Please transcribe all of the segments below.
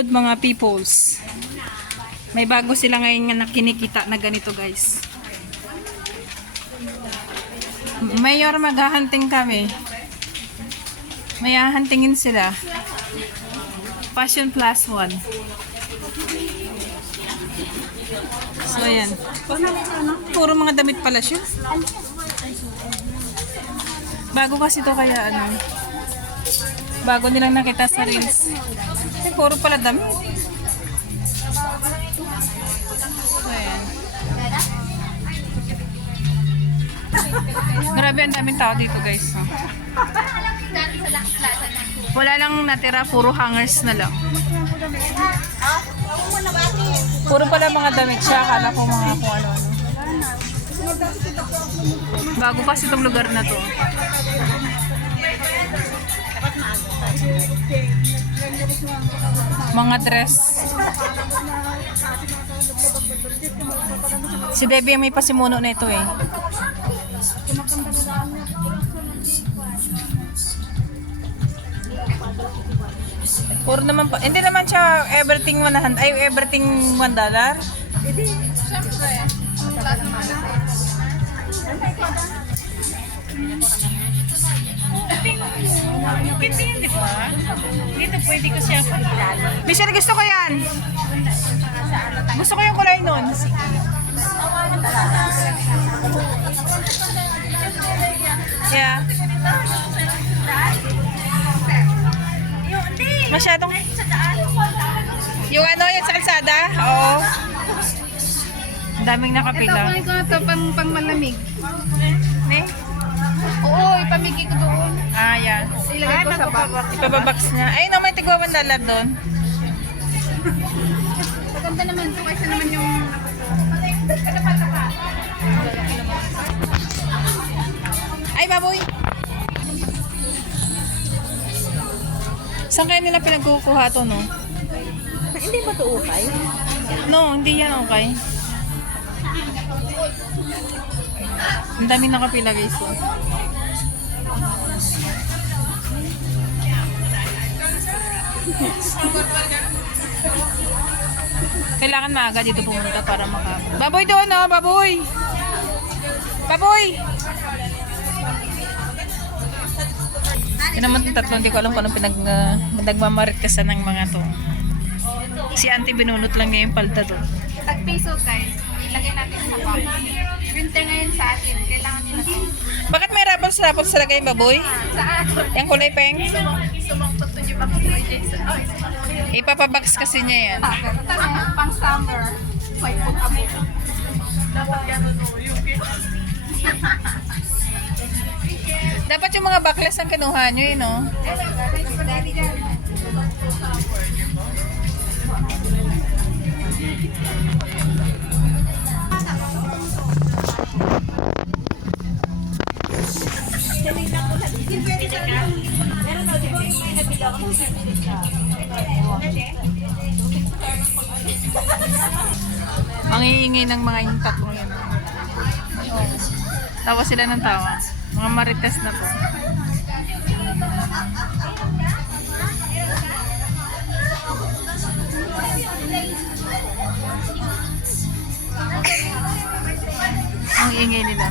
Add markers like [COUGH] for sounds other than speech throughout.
Sugod mga peoples. May bago sila ngayon na kinikita na ganito guys. Mayor, maghahunting kami. May hahantingin sila. Passion plus one. So, ayan. Puro mga damit pala siya. Bago kasi to kaya ano. Bago nilang nakita sa reels. Puro pala ayan. Grabe ang daming tao dito guys. Wala lang natira, puro hangers na lang. Puro pala mga damit siya, akala ko mga kung ano-ano. Bago kasi itong lugar na to. Mga dress. Si Debbie may pasimuno na ito eh. Puro naman pa. Hindi naman siya everything 100 ay everything 1 dollar. Hindi yun, di ba? Dito pwede ko siya Michelle, gusto ko yan. Gusto ko yung kulay nun. Yeah. Masyadong... Yung ano, yung sa kalsada? Oo. Ang daming nakapila. Ito, ko na ito pang, pang malamig. Ne? Oo, ipamigay ko doon. Ah, yan. Ilagay ko sa bag. Ipababox niya. Ay, no, may tigwa 1 dollar doon. Maganda naman ito kasi naman yung... Ay, baboy! Saan kaya nila pinagkukuha to, no? Hindi ba ito ukay? No, hindi yan okay. Ang daming nakapila, guys. Oh. Kailangan maaga dito pumunta para maka... Baboy doon, oh! Baboy! Baboy! Yan naman yung tatlo, hindi ko alam kung anong pinag, uh, nagmamarit kasi ng mga to. Si auntie binunot lang niya yung palda doon. Tag piso guys, ilagay natin sa bag. Winter ngayon sa atin, kailangan nila. Bakit may rapples-rapples talaga yung baboy? Saan? Yung kulay peng? Ipapabox kasi niya yan. Pang summer. May put abo. Dapat yung mga backless ang kinuha nyo eh, no? Ang iingay ng mga yung tatlong yun. Tawa sila ng tawa. Mga marites na po. Ang ingay nila.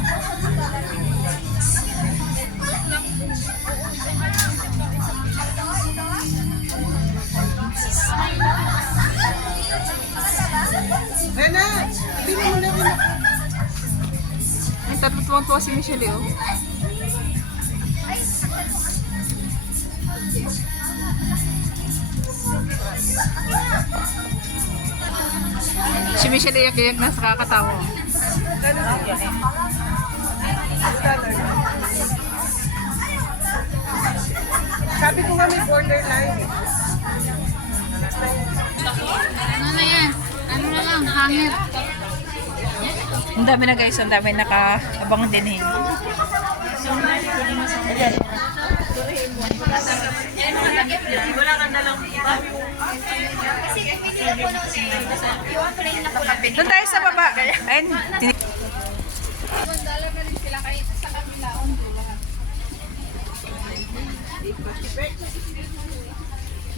Ay, tatlo tuwang-tuwa si Michelle, oh. Si Michelle iyak-iyak na sa kakatawa. Sabi ko nga may borderline. eh. Ano na yan? Ano na lang, hangit. Ang dami na guys, ang dami nakaabang din eh. Doon tayo sa baba. Ayun, tinik- Mandala na rin sila kahit sa kabila.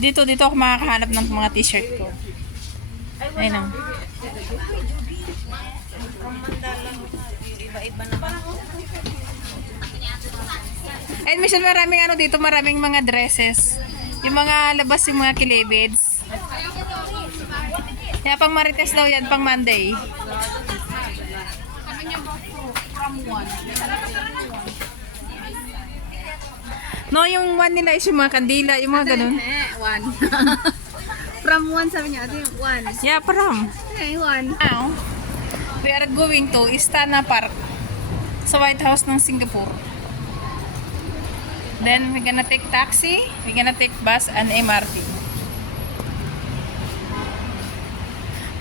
Dito, dito ako makakahanap ng mga t-shirt ko. Ayun o. And Michelle, maraming ano dito, maraming mga dresses. Yung mga labas yung mga kilibits. Kaya pang Marites daw yan, pang Monday. From? No, yung one nila is yung mga kandila, yung mga ganun. Eh, one. [LAUGHS] from one sabi niya, ate, one. Yeah, param. Okay, one. Now, we are going to Istana Park sa White House ng Singapore. Then, we're gonna take taxi, we're gonna take bus and MRT.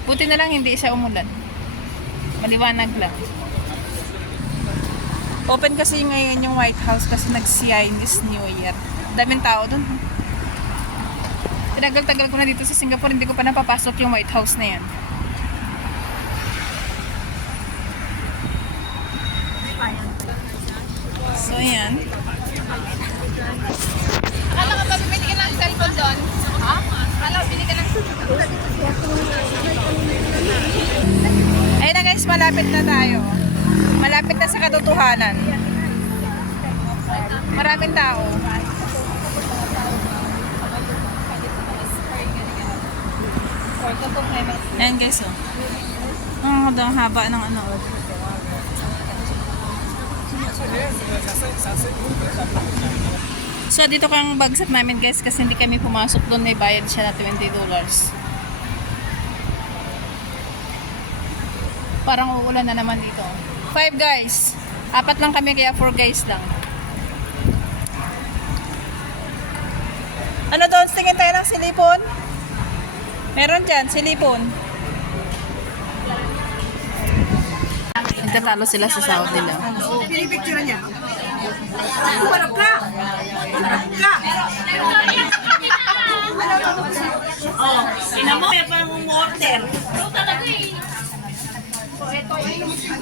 Buti na lang hindi siya umulan. Maliwanag lang. Open kasi ngayon yung White House kasi nag-Chinese New Year. Daming tao dun. Tinagal-tagal ko na dito sa Singapore, hindi ko pa napapasok yung White House na yan. Ayan. Akala ka ba bumili ka ng cellphone doon? Ha? Akala ko bili ka ng cellphone. Ayun na guys, malapit na tayo. Malapit na sa katotohanan. Maraming tao. Ayan guys, oh. Ang oh, haba ng ano. So, dito kang bagsak namin guys kasi hindi kami pumasok doon. May bayad siya na $20. Parang uulan na naman dito. Five guys. Apat lang kami kaya four guys lang. Ano doon? Tingin tayo ng silipon? Meron dyan, silipon. Nagtatalo sila sa sahod nila. Pinipicture niya. Harap ka! Harap ka!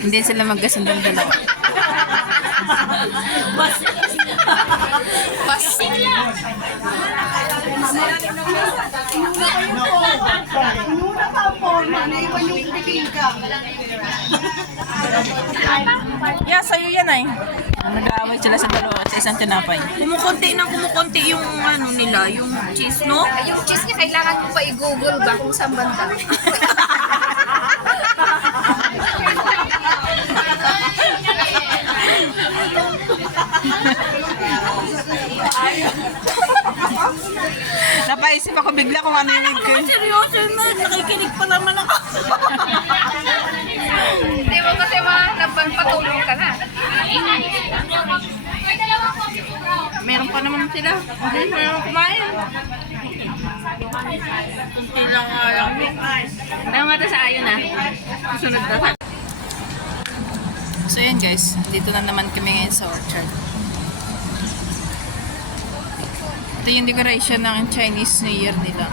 Hindi sila magkasundong dalawa. [LAUGHS] Inuna pa ang forma, naiwan yung bibingka. Yeah, sa'yo yan ay. Nag-aaway sila sa dalawa sa isang tinapay. Kumukunti ng kumukunti yung ano nila, yung cheese, no? Ay, yung cheese niya, kailangan mo pa i-google ba kung saan banda. [LAUGHS] Napaisip ako bigla kung ano yung wig ko. Seryoso na, nakikinig pa naman ako. Hindi mo kasi ma, nagpatulong ka na. Meron pa naman sila. Okay, meron kumain. Kunti lang nga lang. Ayaw nga sa ayon ah. Sunod na. So yan guys, dito na naman kami ngayon sa orchard. Ito yung decoration ng Chinese New Year nila.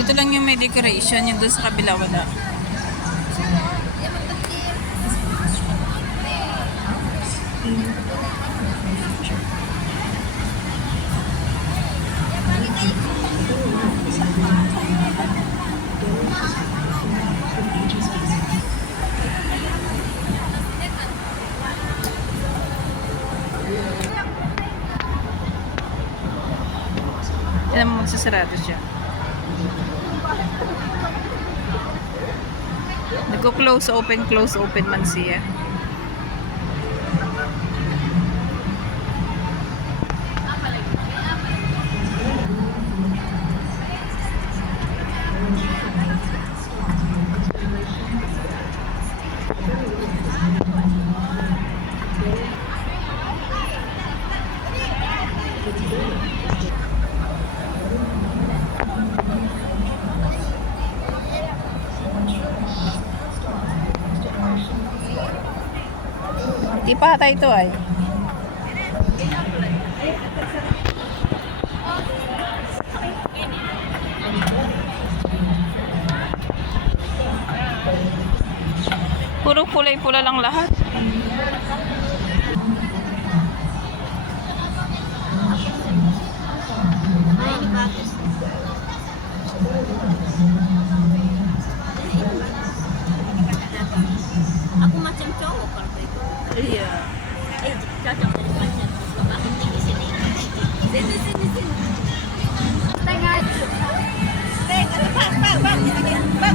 Dito lang yung may decoration, yung doon sa kabila wala. Magsasarado siya. Nagko-close, open, close, open man siya. pa ata ito ay. Puro kulay-pula lang lahat. 想找我宝贝。哎呀，哎，家长的关键词，我们很明显的。对对对对对。大家，那个，爸爸爸爸，爸爸。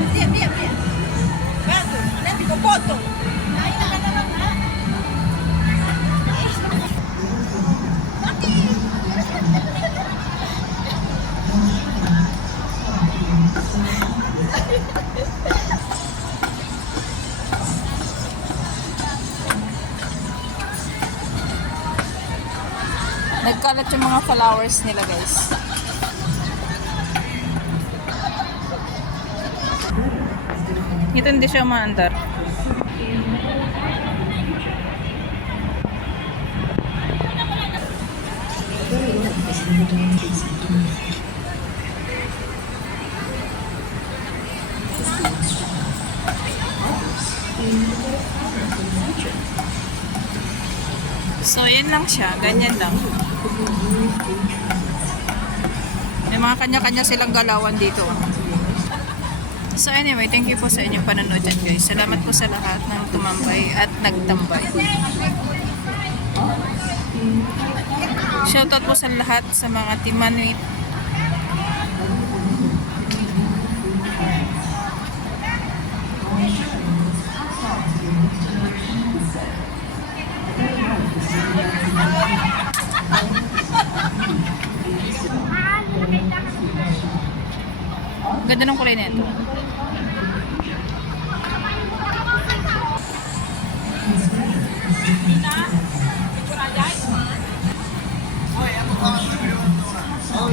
Nagkalat yung mga flowers nila guys. Dito hindi siya maandar. So, yun lang siya. Ganyan lang. May mga kanya-kanya silang galawan dito. So anyway, thank you po sa inyong panonood dyan guys. Salamat po sa lahat ng tumambay at nagtambay. Shoutout po sa lahat sa mga timanwit. Ganda ng kulay nito. So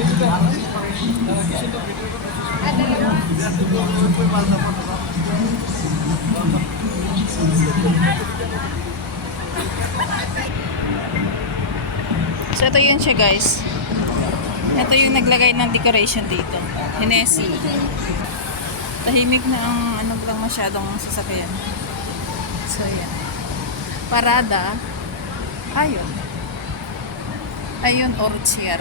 ito yun siya guys. Ito yung naglagay ng decoration dito. Hinesi. Tahimik na ang ano lang masyadong sasakyan. So yan. Parada. Ayun. Ayun, Orchier.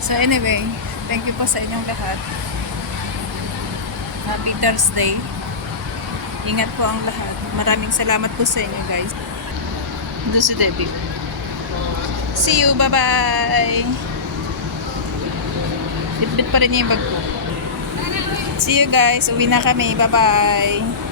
So anyway, thank you po sa inyong lahat. Happy Thursday. Ingat po ang lahat. Maraming salamat po sa inyo guys. Doon si Debbie. See you. Bye-bye. Bitbit pa rin niya yung bag ko. See you guys. Uwi na kami. Bye-bye.